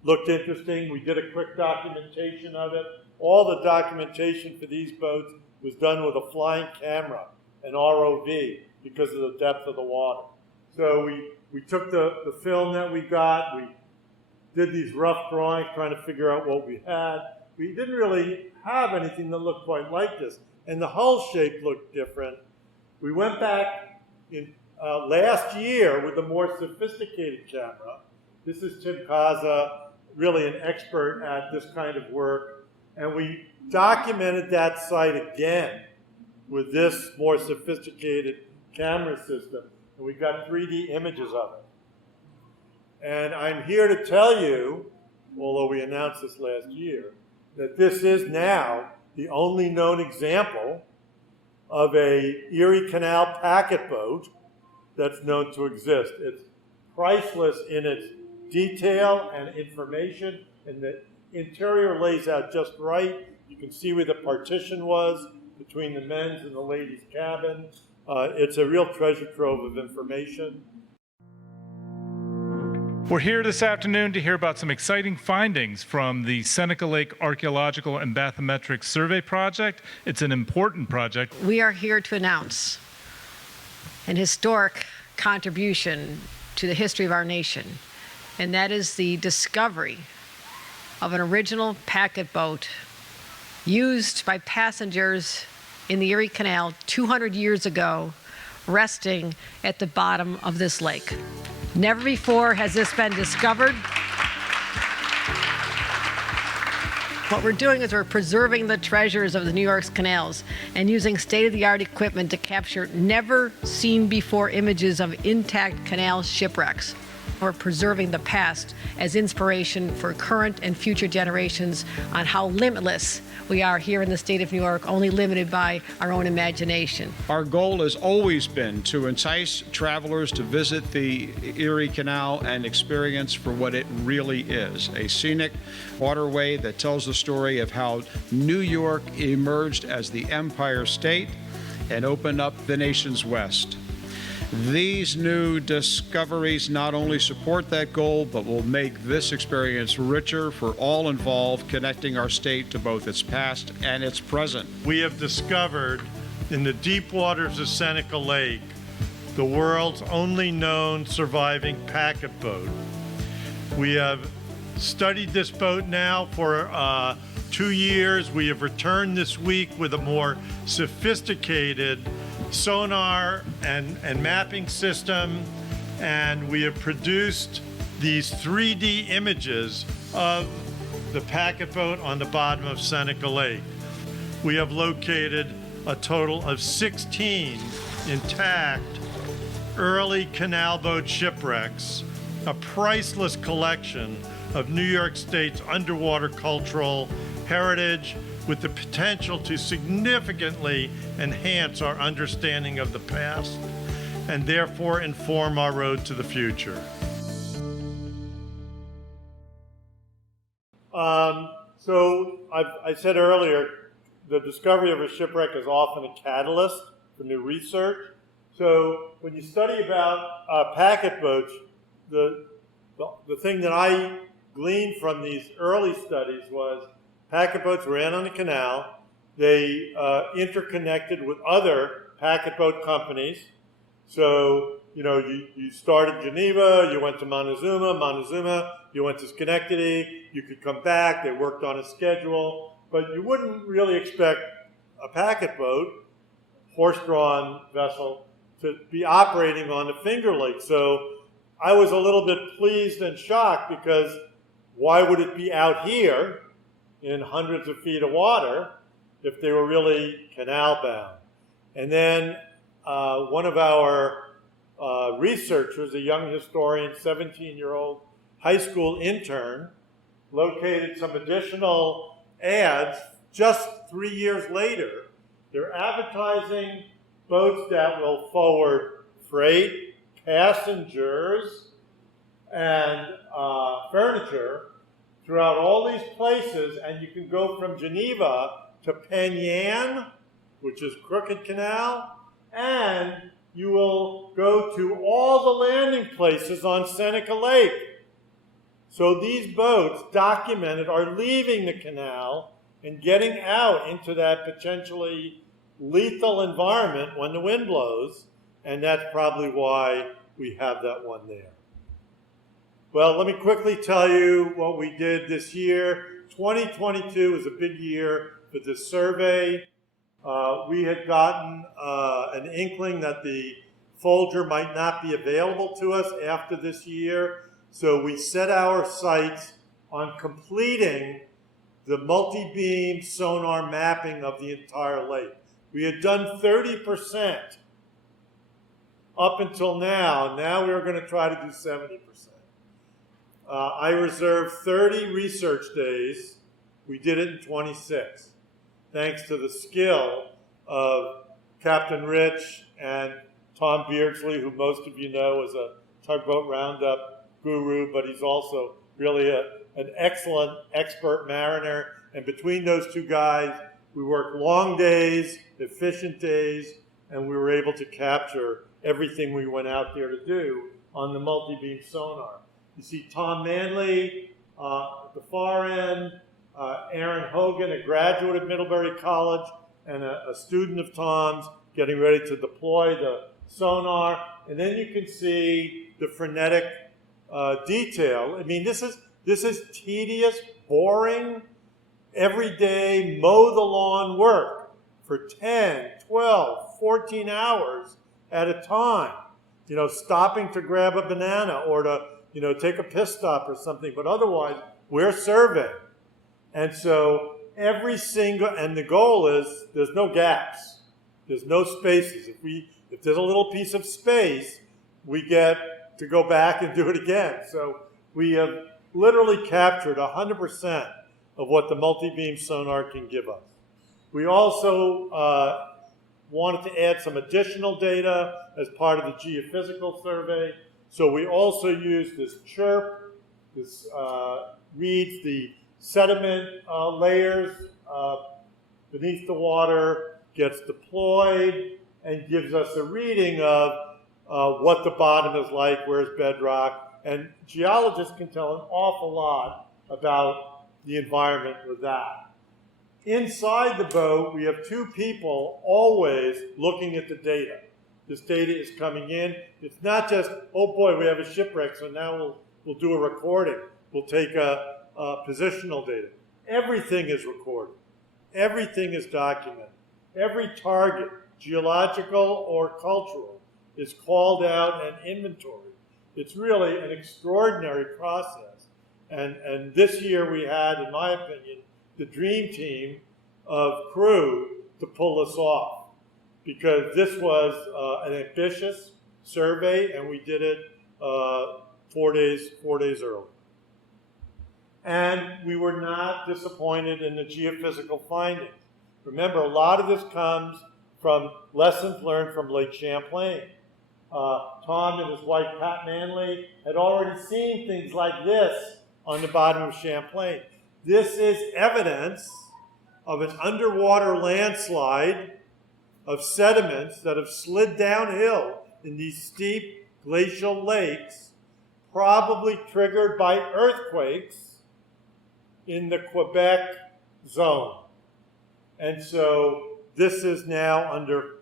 looked interesting. We did a quick documentation of it. All the documentation for these boats was done with a flying camera, an ROV, because of the depth of the water. So we took the film that we got, we did these rough drawings trying to figure out what we had. We didn't really have anything that looked quite like this, and the hull shape looked different. We went back in last year with a more sophisticated camera. This is Tim Kaza, really an expert at this kind of work, and we documented that site again with this more sophisticated camera system, and we got 3D images of it. And I'm here to tell you, although we announced this last year, that this is now the only known example of a Erie Canal packet boat that's known to exist. It's priceless in its detail and information, and the interior lays out just right. You can see where the partition was between the men's and the ladies' cabin. It's a real treasure trove of information. We're here this afternoon to hear about some exciting findings from the Seneca Lake Archaeological and Bathymetric Survey Project. It's an important project. We are here to announce an historic contribution to the history of our nation, and that is the discovery of an original packet boat used by passengers in the Erie Canal 200 years ago, resting at the bottom of this lake. Never before has this been discovered. What we're doing is we're preserving the treasures of the New York's canals and using state-of-the-art equipment to capture never-seen-before images of intact canal shipwrecks. We're preserving the past as inspiration for current and future generations on how limitless we are here in the state of New York, only limited by our own imagination. Our goal has always been to entice travelers to visit the Erie Canal and experience for what it really is, a scenic waterway that tells the story of how New York emerged as the Empire State and opened up the nation's West. These new discoveries not only support that goal, but will make this experience richer for all involved, connecting our state to both its past and its present. We have discovered in the deep waters of Seneca Lake the world's only known surviving packet boat. We have studied this boat now for 2 years. We have returned this week with a more sophisticated sonar and mapping system, and we have produced these 3D images of the packet boat on the bottom of Seneca Lake. We have located a total of 16 intact early canal boat shipwrecks, a priceless collection of New York State's underwater cultural heritage, with the potential to significantly enhance our understanding of the past and therefore inform our road to the future. So I said earlier, the discovery of a shipwreck is often a catalyst for new research. So when you study about packet boats, the thing that I gleaned from these early studies was packet boats ran on the canal. They interconnected with other packet boat companies. So, you started Geneva, you went to Montezuma, you went to Schenectady, you could come back, they worked on a schedule, but you wouldn't really expect a packet boat, horse-drawn vessel, to be operating on the Finger Lake. So I was a little bit pleased and shocked, because why would it be out here in hundreds of feet of water if they were really canal bound? And then one of our researchers, a young historian, 17-year-old high school intern, located some additional ads just 3 years later. They're advertising boats that will forward freight, passengers, and furniture throughout all these places, and you can go from Geneva to Penn Yan, which is Crooked Canal, and you will go to all the landing places on Seneca Lake. So these boats, documented, are leaving the canal and getting out into that potentially lethal environment when the wind blows, and that's probably why we have that one there. Well, let me quickly tell you what we did this year. 2022 was a big year for this survey. We had gotten an inkling that the Folger might not be available to us after this year, so we set our sights on completing the multi-beam sonar mapping of the entire lake. We had done 30% up until now. Now we were going to try to do 70%. I reserved 30 research days. We did it in 26, thanks to the skill of Captain Rich and Tom Beardsley, who most of you know is a Tugboat Roundup guru, but he's also really an excellent expert mariner. And between those two guys, we worked long days, efficient days, and we were able to capture everything we went out there to do on the multi-beam sonar. You see Tom Manley at the far end, Aaron Hogan, a graduate of Middlebury College, and a student of Tom's getting ready to deploy the sonar. And then you can see the frenetic detail. I mean, this is tedious, boring, everyday, mow the lawn work for 10, 12, 14 hours at a time. You know, stopping to grab a banana or to, you know, take a piss stop or something, but otherwise, we're surveying. And so every single, and the goal is there's no gaps. There's no spaces. If there's a little piece of space, we get to go back and do it again. So we have literally captured 100% of what the multi-beam sonar can give us. We also wanted to add some additional data as part of the geophysical survey. So we also use this chirp. This reads the sediment layers beneath the water, gets deployed, and gives us a reading of what the bottom is like, where's bedrock. And geologists can tell an awful lot about the environment with that. Inside the boat, we have two people always looking at the data. This data is coming in. It's not just, oh boy, we have a shipwreck, so now we'll do a recording. We'll take a positional data. Everything is recorded. Everything is documented. Every target, geological or cultural, is called out and inventoried. It's really an extraordinary process. And this year we had, in my opinion, the dream team of crew to pull this off, because this was an ambitious survey, and we did it 4 days early. And we were not disappointed in the geophysical findings. Remember, a lot of this comes from lessons learned from Lake Champlain. Tom and his wife, Pat Manley, had already seen things like this on the bottom of Champlain. This is evidence of an underwater landslide of sediments that have slid downhill in these steep glacial lakes, probably triggered by earthquakes in the Quebec zone. And so this is now under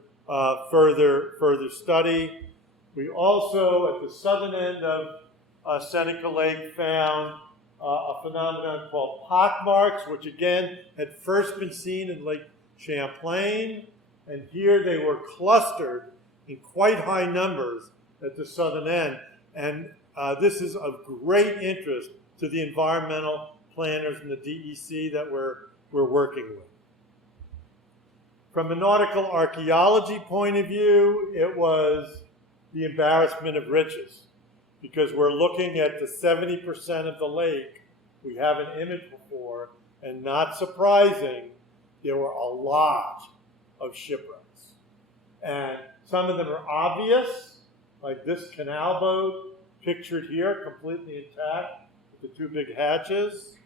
further study. We also, at the southern end of Seneca Lake, found a phenomenon called pockmarks, which again had first been seen in Lake Champlain, and here they were clustered in quite high numbers at the southern end. And this is of great interest to the environmental planners in the DEC that we're working with. From a nautical archaeology point of view, it was the embarrassment of riches, because we're looking at the 70% of the lake we haven't imaged before, and not surprising, there were a lot of shipwrecks. And some of them are obvious, like this canal boat pictured here, completely intact, with the two big hatches.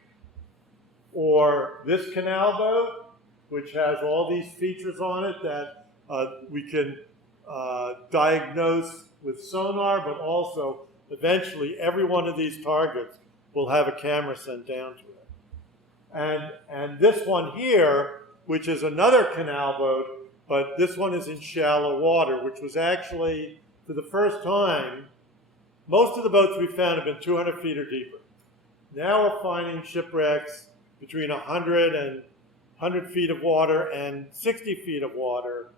Or this canal boat, which has all these features on it that we can diagnose with sonar, but also eventually every one of these targets will have a camera sent down to it. And this one here, which is another canal boat, but this one is in shallow water, which was actually, for the first time, most of the boats we found have been 200 feet or deeper. Now we're finding shipwrecks between 100 and 100 feet of water and 60 feet of water.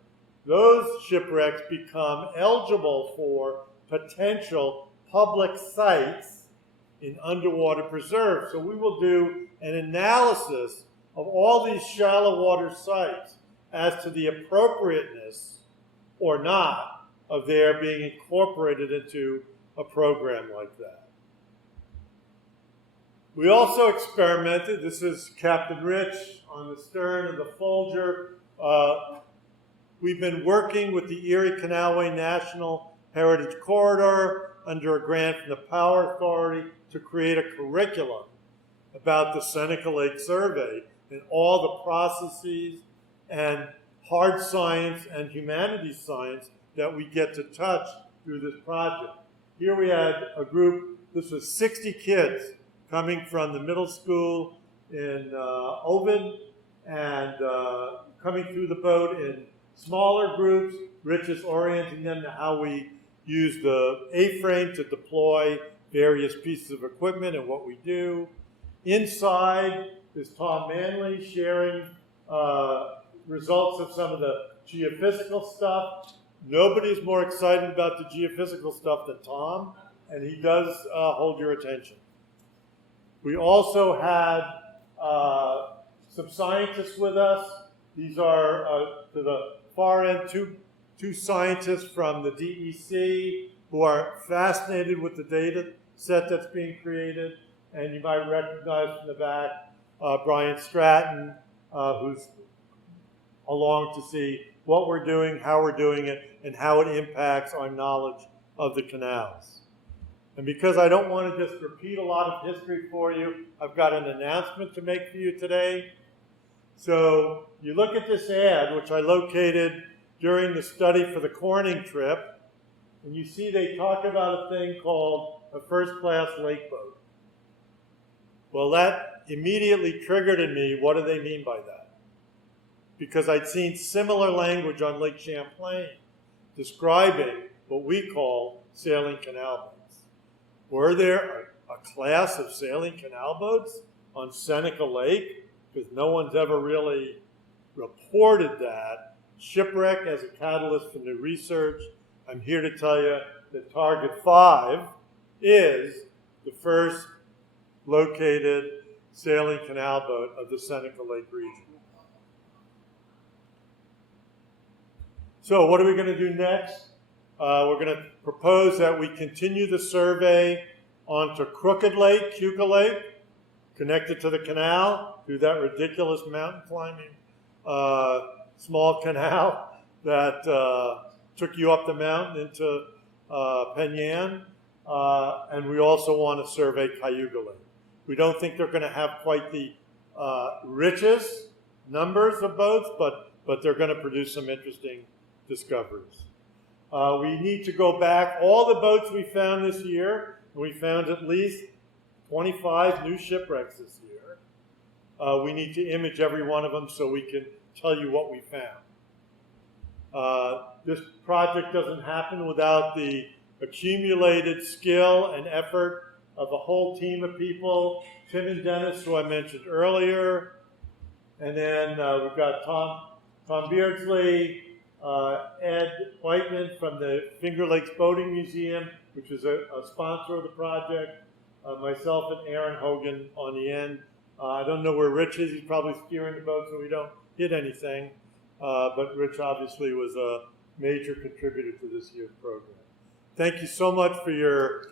Those shipwrecks become eligible for potential public sites in underwater preserves. So we will do an analysis of all these shallow water sites as to the appropriateness or not of their being incorporated into a program like that. We also experimented, this is Captain Rich on the stern of the Folger. We've been working with the Erie Canalway National Heritage Corridor under a grant from the Power Authority to create a curriculum about the Seneca Lake Survey and all the processes and hard science and humanities science that we get to touch through this project. Here we had a group, this was 60 kids coming from the middle school in Ovid and coming through the boat in smaller groups. Rich is orienting them to how we use the A-frame to deploy various pieces of equipment and what we do. Inside is Tom Manley sharing results of some of the geophysical stuff. Nobody's more excited about the geophysical stuff than Tom, and he does hold your attention. We also had some scientists with us. These are, to the far end, two scientists from the DEC who are fascinated with the data set that's being created. And you might recognize from the back Brian Stratton, who's along to see what we're doing, how we're doing it, and how it impacts our knowledge of the canals. And because I don't want to just repeat a lot of history for you, I've got an announcement to make for you today. So you look at this ad, which I located during the study for the Corning trip, and you see they talk about a thing called a first-class lake boat. Well, that immediately triggered in me, what do they mean by that? Because I'd seen similar language on Lake Champlain describing what we call sailing canal boats. Were there a class of sailing canal boats on Seneca Lake? Because no one's ever really reported that. Shipwreck as a catalyst for new research. I'm here to tell you that Target 5 is the first located sailing canal boat of the Seneca Lake region. So what are we going to do next? We're going to propose that we continue the survey onto Crooked Lake, Keuka Lake, connected to the canal through that ridiculous mountain climbing small canal that took you up the mountain into Penyan. And we also want to survey Cayuga Lake. We don't think they're going to have quite the richest numbers of boats, but they're going to produce some interesting discoveries. We need to go back. All the boats we found this year, and we found at least 25 new shipwrecks this year. We need to image every one of them so we can tell you what we found. This project doesn't happen without the accumulated skill and effort of a whole team of people. Tim and Dennis, who I mentioned earlier. And then we've got Tom Beardsley, Ed Whiteman from the Finger Lakes Boating Museum, which is a sponsor of the project, myself and Aaron Hogan on the end. I don't know where Rich is. He's probably steering the boat so we don't hit anything. But Rich obviously was a major contributor to this year's program. Thank you so much for your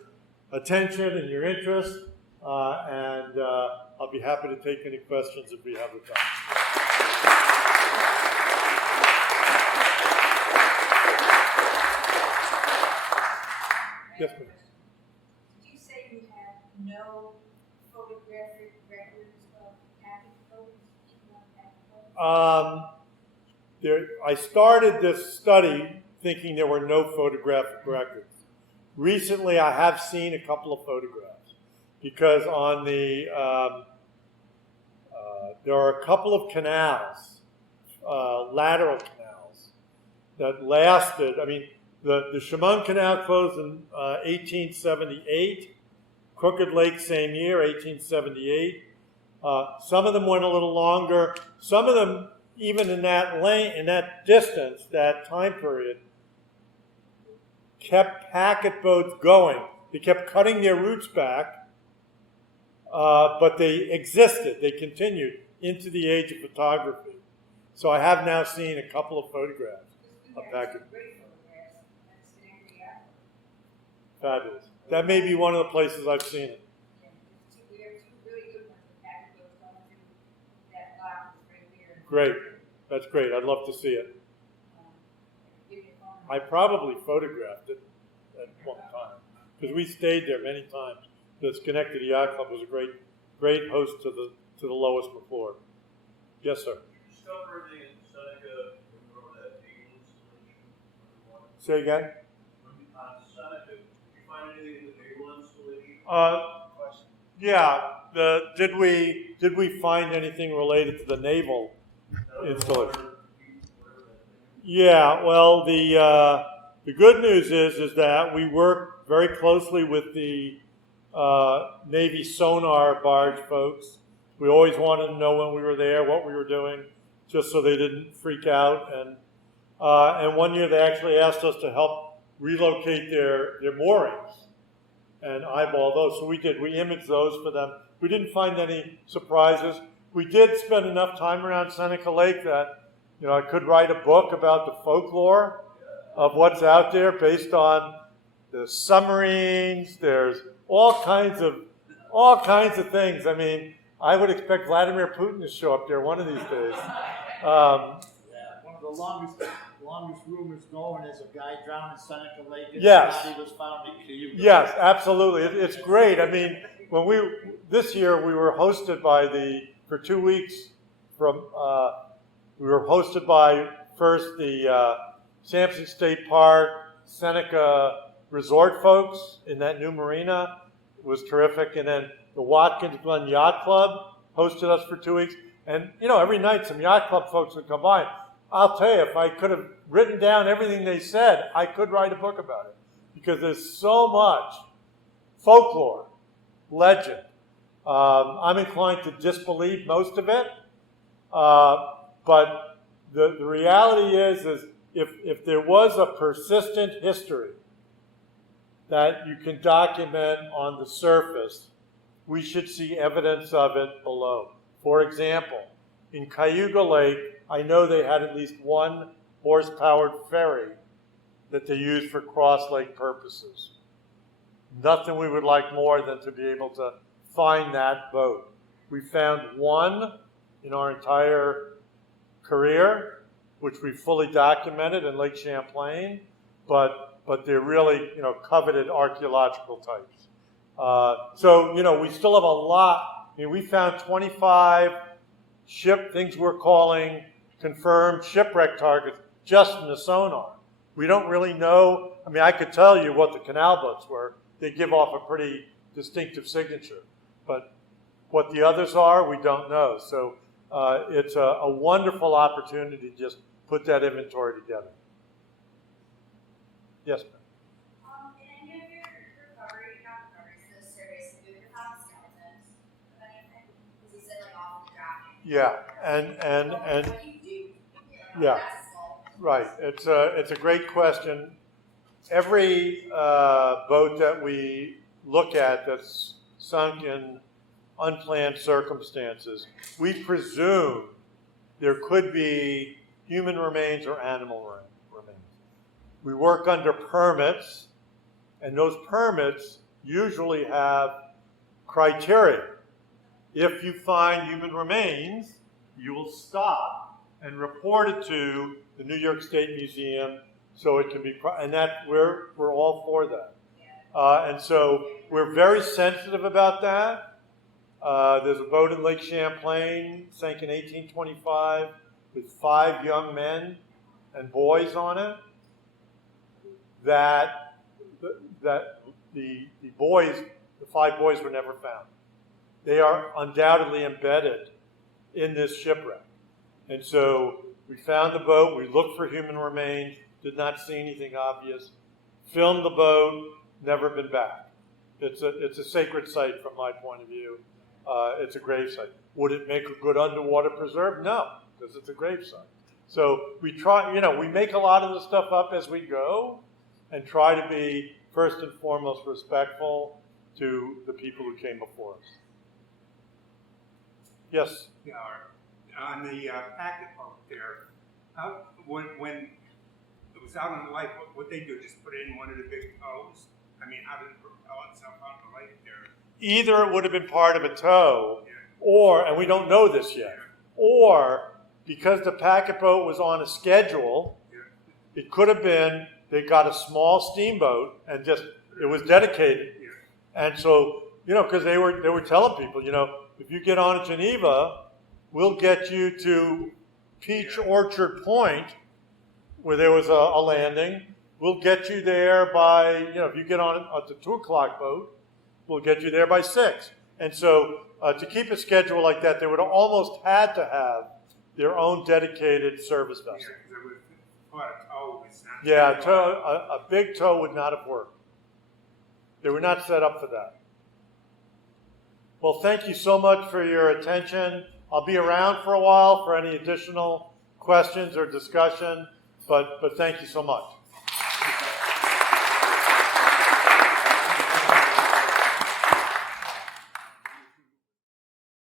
attention and your interest. And I'll be happy to take any questions if we have the time. Yes, ma'am. Did you say you have no photographic records of cabin photos? I started this study thinking there were no photographic records. Recently, I have seen a couple of photographs because on the there are a couple of canals, lateral canals, that lasted. I mean, the Chemung Canal closed in 1878. Crooked Lake same year, 1878. Some of them went a little longer. Some of them, even in that lane, in that distance, that time period, kept packet boats going. They kept cutting their routes back, but they existed. They continued into the age of photography. So I have now seen a couple of photographs of packet. Fabulous. That may be one of the places I've seen it. Great. That's great. I'd love to see it. I probably photographed it at one time because we stayed there many times. The Schenectady Yacht Club was a great host to the Lois McClure. Yes, sir. Did you discover anything in Seneca over that Eagle installation? Say again? On Seneca, did you find anything in the Eagle installation? Yeah. Did we find anything related to the naval installation? Yeah. Well, the good news is that we work very closely with the Navy sonar barge folks. We always wanted to know when we were there, what we were doing, just so they didn't freak out. And one year they actually asked us to help relocate their moorings and eyeball those. So we did. We imaged those for them. We didn't find any surprises. We did spend enough time around Seneca Lake that, I could write a book about the folklore of what's out there based on the submarines. There's all kinds of things. I mean, I would expect Vladimir Putin to show up there one of these days. One of the longest rumors going is a guy drowned in Seneca Lake and Yes. his body was found in Cayuga. Yes, absolutely. It's great. I mean, this year we were hosted for 2 weeks we were hosted by first the Sampson State Park, Seneca Resort folks in that new marina. It was terrific. And then the Watkins Glen Yacht Club hosted us for 2 weeks. And, every night some yacht club folks would come by. I'll tell you, if I could have written down everything they said, I could write a book about it. Because there's so much folklore, legend. I'm inclined to disbelieve most of it. But the reality is if there was a persistent history that you can document on the surface, we should see evidence of it below. For example, in Cayuga Lake, I know they had at least one horse-powered ferry that they used for cross-lake purposes. Nothing we would like more than to be able to find that boat. We found one in our entire career, which we fully documented in Lake Champlain, but they're really, coveted archaeological types. So, we still have a lot. I mean, we found 25 things we're calling confirmed shipwreck targets just in the sonar. We don't really know. I mean, I could tell you what the canal boats were. They give off a pretty distinctive signature. But what the others are, we don't know. So it's a wonderful opportunity to just put that inventory together. Yes, ma'am. In any of your the surveys, do you have skeletons of anything? Because you said off the drafting. Yeah, and What do you do? Yeah. That's a small. right. It's a great question. Every boat that we look at that's sunk in unplanned circumstances, we presume there could be human remains or animal remains. We work under permits, and those permits usually have criteria. If you find human remains, you will stop and report it to the New York State Museum so it can be, and that we're all for that. And so we're very sensitive about that. There's a boat in Lake Champlain, sank in 1825, with 5 young men and boys on it. that the boys, the 5 boys, were never found. They are undoubtedly embedded in this shipwreck. And so we found the boat, we looked for human remains, did not see anything obvious, filmed the boat, never been back. It's a sacred site from my point of view. It's a grave site. Would it make a good underwater preserve? No, because it's a grave site. So we try, we make a lot of the stuff up as we go and try to be first and foremost respectful to the people who came before us. Yes? Yeah, on the packet boat there, when it was out on the lake, what they do, just put it in one of the big tows? I mean, how did it propel itself out on the lake there? Either it would have been part of a tow, Yeah. or, and we don't know this yet, or because the packet boat was on a schedule, Yeah. it could have been they got a small steamboat and just, it was dedicated. Yeah. And so, because they were telling people, if you get on at Geneva, we'll get you to Peach Orchard Point, where there was a landing. We'll get you there by, if you get on at the 2 o'clock boat, we'll get you there by 6. And so to keep a schedule like that, they would have almost had to have their own dedicated service vessel. Yeah, because it was part of tow. It's not. Yeah, a big tow would not have worked. They were not set up for that. Well, thank you so much for your attention. I'll be around for a while for any additional questions or discussion, but thank you so much.